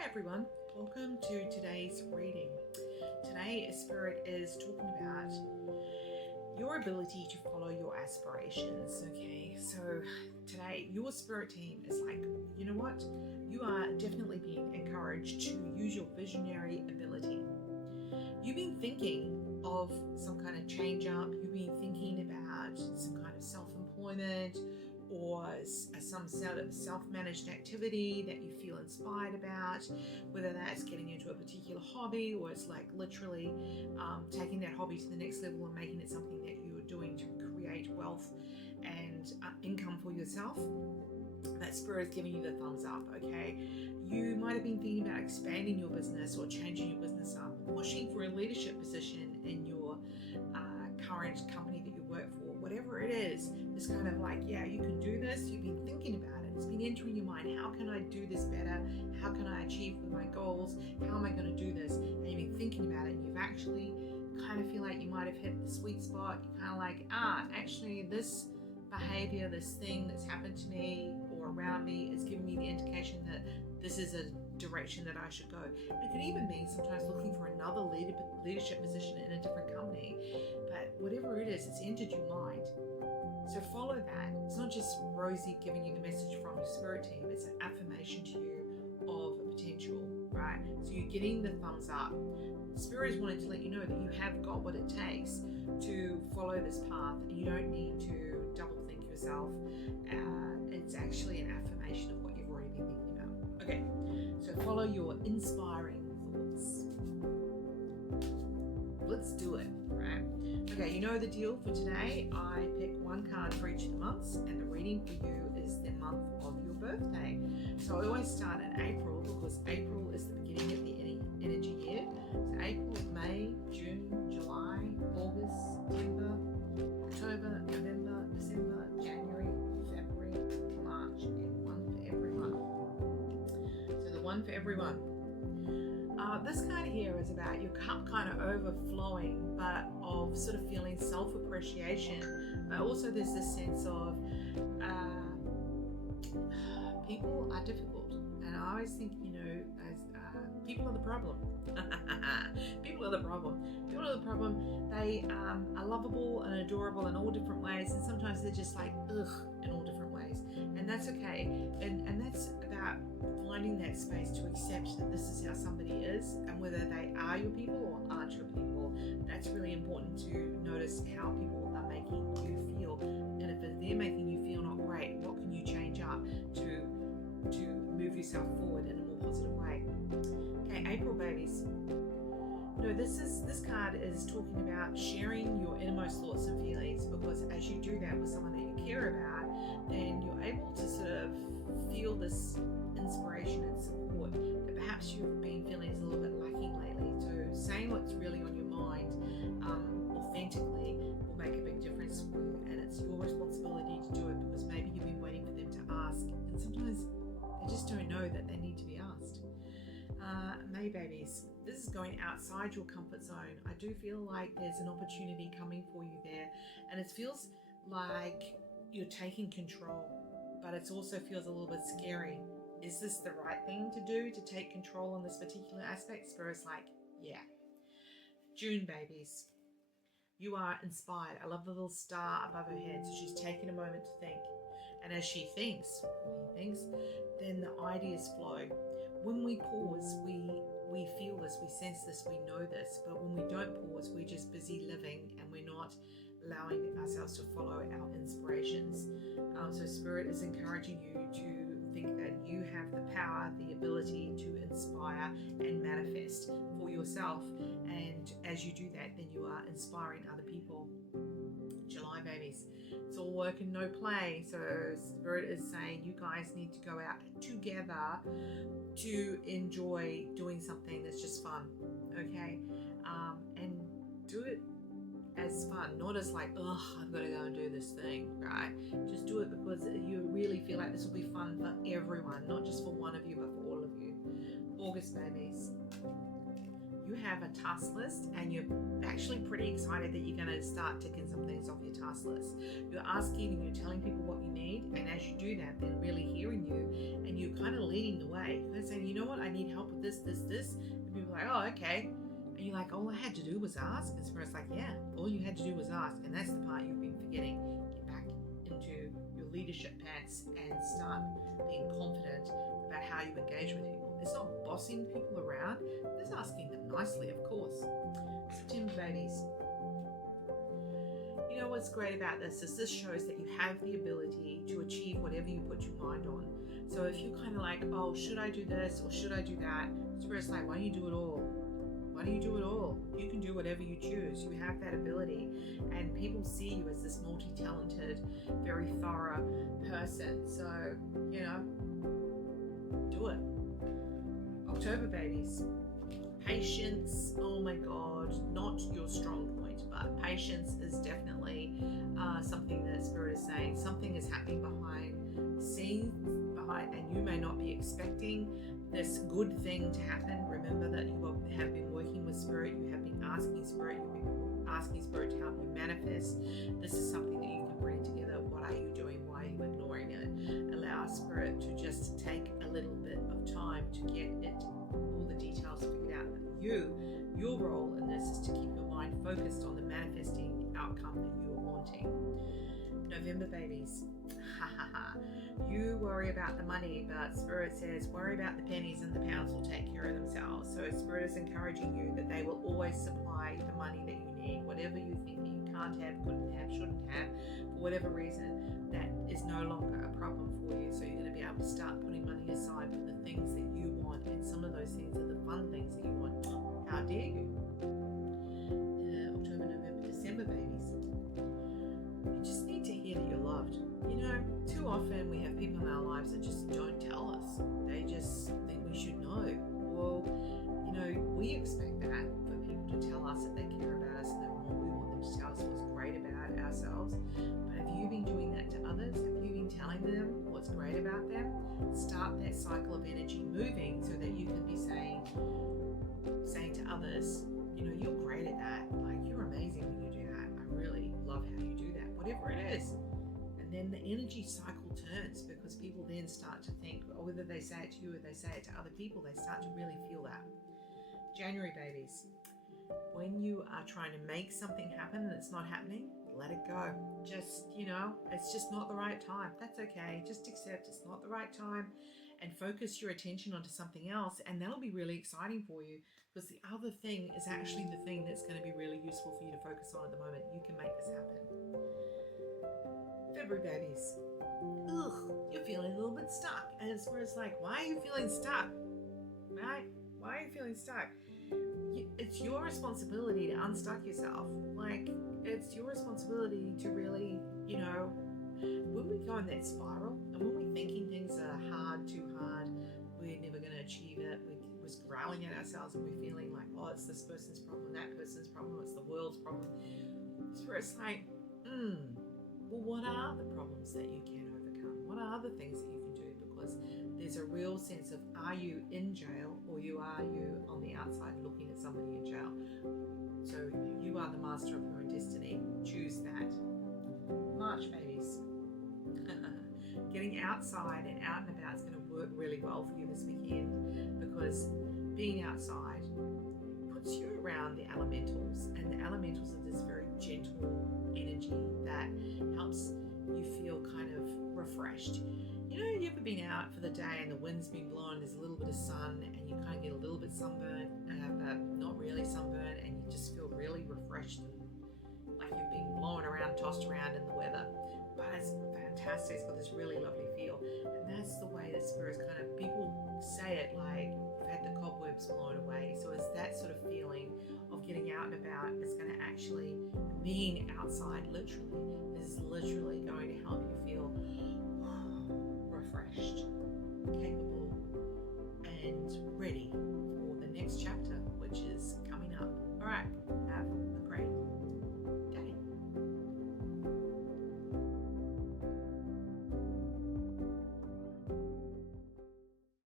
Hi everyone, welcome to today's reading. Today Spirit is talking about your ability to follow your aspirations. Okay, so today your spirit team is like, you know what, you are definitely being encouraged to use your visionary ability. You've been thinking of some kind of change up, you've been thinking about some kind of self-employment or some sort of self-managed activity that you feel inspired about, whether that's getting into a particular hobby or it's like literally taking that hobby to the next level and making it something that you're doing to create wealth and income for yourself. That spirit is giving you the thumbs up, okay? You might have been thinking about expanding your business or changing your business up, pushing for a leadership position in your current company that you work for. Whatever it is, it's kind of like, yeah, you can do this. You've been thinking about it. It's been entering your mind. How can I do this better? How can I achieve my goals? How am I going to do this? And you've been thinking about it, and you've actually kind of feel like you might have hit the sweet spot. You're kind of like, actually this behavior, this thing that's happened to me or around me is giving me the indication that this is a direction that I should go. It could even mean sometimes looking for another leadership position in a different company. But whatever it is, it's entered your mind. So follow that. It's not just Rosie giving you the message from your spirit team, it's an affirmation to you of a potential, right? So you're getting the thumbs up. Spirit is wanting to let you know that you have got what it takes to follow this path, and you don't need to double think yourself. It's actually an affirmation of what you've already been thinking about. Okay, so follow your inspiring thoughts. Let's do it, right? Okay, you know the deal for today. I pick one card for each of the months, and the reading for you is the month of your birthday. So I always start in April because April is the beginning of the energy year. So April, May, June, July, August, September, October, November, December, January, February, March, and one for every month. So the one for every month. This card here is about your cup kind of overflowing, but of sort of feeling self-appreciation, but also there's this sense of people are difficult. And I always think, as people are the problem. People are the problem. People are the problem. They are lovable and adorable in all different ways, and sometimes they're just like, ugh, in all different ways. And that's okay. And that's about finding that space to accept that this is how somebody is, and whether they are your people or aren't your people. That's really important to notice how people are making you feel. And if they're making you feel not great, what can you change up to move yourself forward in a more positive way? Okay, April babies. This card is talking about sharing your innermost thoughts and feelings, because as you do that with someone that you care about, then you're able to sort of feel this inspiration and support that perhaps you've been feeling is a little bit lacking lately. So saying what's really on your mind authentically will make a big difference for you, and it's your responsibility to do it, because maybe you've been waiting for them to ask, and sometimes they just don't know that they need to be asked. May babies, this is going outside your comfort zone. I do feel like there's an opportunity coming for you there, and it feels like you're taking control, but it also feels a little bit scary. Is this the right thing to do, to take control on this particular aspect? Spirit's like, yeah. June babies, you are inspired. I love the little star above her head. So she's taking a moment to think. And as she thinks, or he thinks, then the ideas flow. When we pause, we feel this, we sense this, we know this. But when we don't pause, we're just busy living, and we're not allowing ourselves to follow our inspirations. So Spirit is encouraging you to think that you have the power, the ability to inspire and manifest for yourself. And as you do that, then you are inspiring other people. July babies, it's all work and no play. So Spirit is saying you guys need to go out together to enjoy doing something that's just fun, okay? And do it as fun, not as like, oh, I've got to go and do this thing, right? Just do it because you really feel like this will be fun for everyone, not just for one of you, but for all of you. August babies, you have a task list, and you're actually pretty excited that you're going to start ticking some things off your task list. You're asking and you're telling people what you need, and as you do that, they're really hearing you, and you're kind of leading the way. They're saying, you know what, I need help with this, this, this. And people are like, oh, okay. And you're like, all I had to do was ask. And Spirit's like, yeah, all you had to do was ask. And that's the part you've been forgetting. Get back into your leadership pants and start being confident about how you engage with people. It's not bossing people around. It's asking them nicely, of course. September babies. You know what's great about this is this shows that you have the ability to achieve whatever you put your mind on. So if you're kind of like, oh, should I do this or should I do that? Spirit's like, why don't you do it all? Why don't you do it all? You can do whatever you choose. You have that ability. And people see you as this multi-talented, very thorough person. So, you know, do it. October babies. Patience, oh my God, not your strong point, but patience is definitely something that Spirit is saying. Something is happening behind the scenes, and you may not be expecting this good thing to happen. Remember that you have been working with Spirit, you have been asking Spirit, you've been asking Spirit to help you manifest. This is something that you can bring together. What are you doing? Why are you ignoring it? Allow Spirit to just take a little bit of time to get it, all the details figured out. Your role in this is to keep your mind focused on the manifesting outcome that you are wanting. November babies. You worry about the money, but Spirit says worry about the pennies and the pounds will take care of themselves. So Spirit is encouraging you that they will always supply the money that you need. Whatever you think that you can't have, couldn't have, shouldn't have, for whatever reason, that is no longer a problem for you. So you're going to be able to start putting money aside for the things that you want, and some of those things are the fun things that you want. How dare you? October, November, December babies. You just need to hear that you're loved. You know, too often we have people in our lives that just don't tell us. They just think we should know. Well, you know, we expect that for people to tell us that they care about us and that we want them to tell us what's great about ourselves. But have you been doing that to others? Have you been telling them what's great about them? Start that cycle of energy moving so that you can be saying to others, you know, you're great at that. Like, you're amazing when you do that. I really love how you do that. Whatever it is. And then the energy cycle turns, because people then start to think, or whether they say it to you or they say it to other people, they start to really feel that. January babies. When you are trying to make something happen and it's not happening, let it go. Just, you know, it's just not the right time. That's okay. Just accept it's not the right time and focus your attention onto something else, and that'll be really exciting for you, because the other thing is actually the thing that's going to be really useful for you to focus on at the moment. You can make this happen. February babies. Ugh, you're feeling a little bit stuck. And it's where it's like, why are you feeling stuck? Right? Why are you feeling stuck? It's your responsibility to unstuck yourself. Like, it's your responsibility to really, you know, when we go in that spiral and when we're thinking things are hard, too hard, we're never going to achieve it, we're growling at ourselves and we're feeling like, oh, it's this person's problem, that person's problem, it's the world's problem. It's where it's like, well, what are the problems that you can overcome? What are the things that you can do? Because there's a real sense of, are you in jail, or are you on the outside looking at somebody in jail? So you are the master of your own destiny. Choose that. March babies. Getting outside and out and about is going to work really well for you this weekend, because being outside puts you around the elementals, and the elementals are this very gentle energy that helps you feel kind of refreshed. You know, you ever been out for the day and the wind's been blowing, there's a little bit of sun, and you kind of get a little bit sunburned, but not really sunburned, and you just feel really refreshed, like you've been blown around, tossed around in the weather. But it's fantastic. It's got this really lovely feel, and that's the way that Spirit's kind of, people say it like you've had the cobwebs blown away. So it's that sort of feeling of getting out and about. It's going to actually, being outside literally is literally going to help you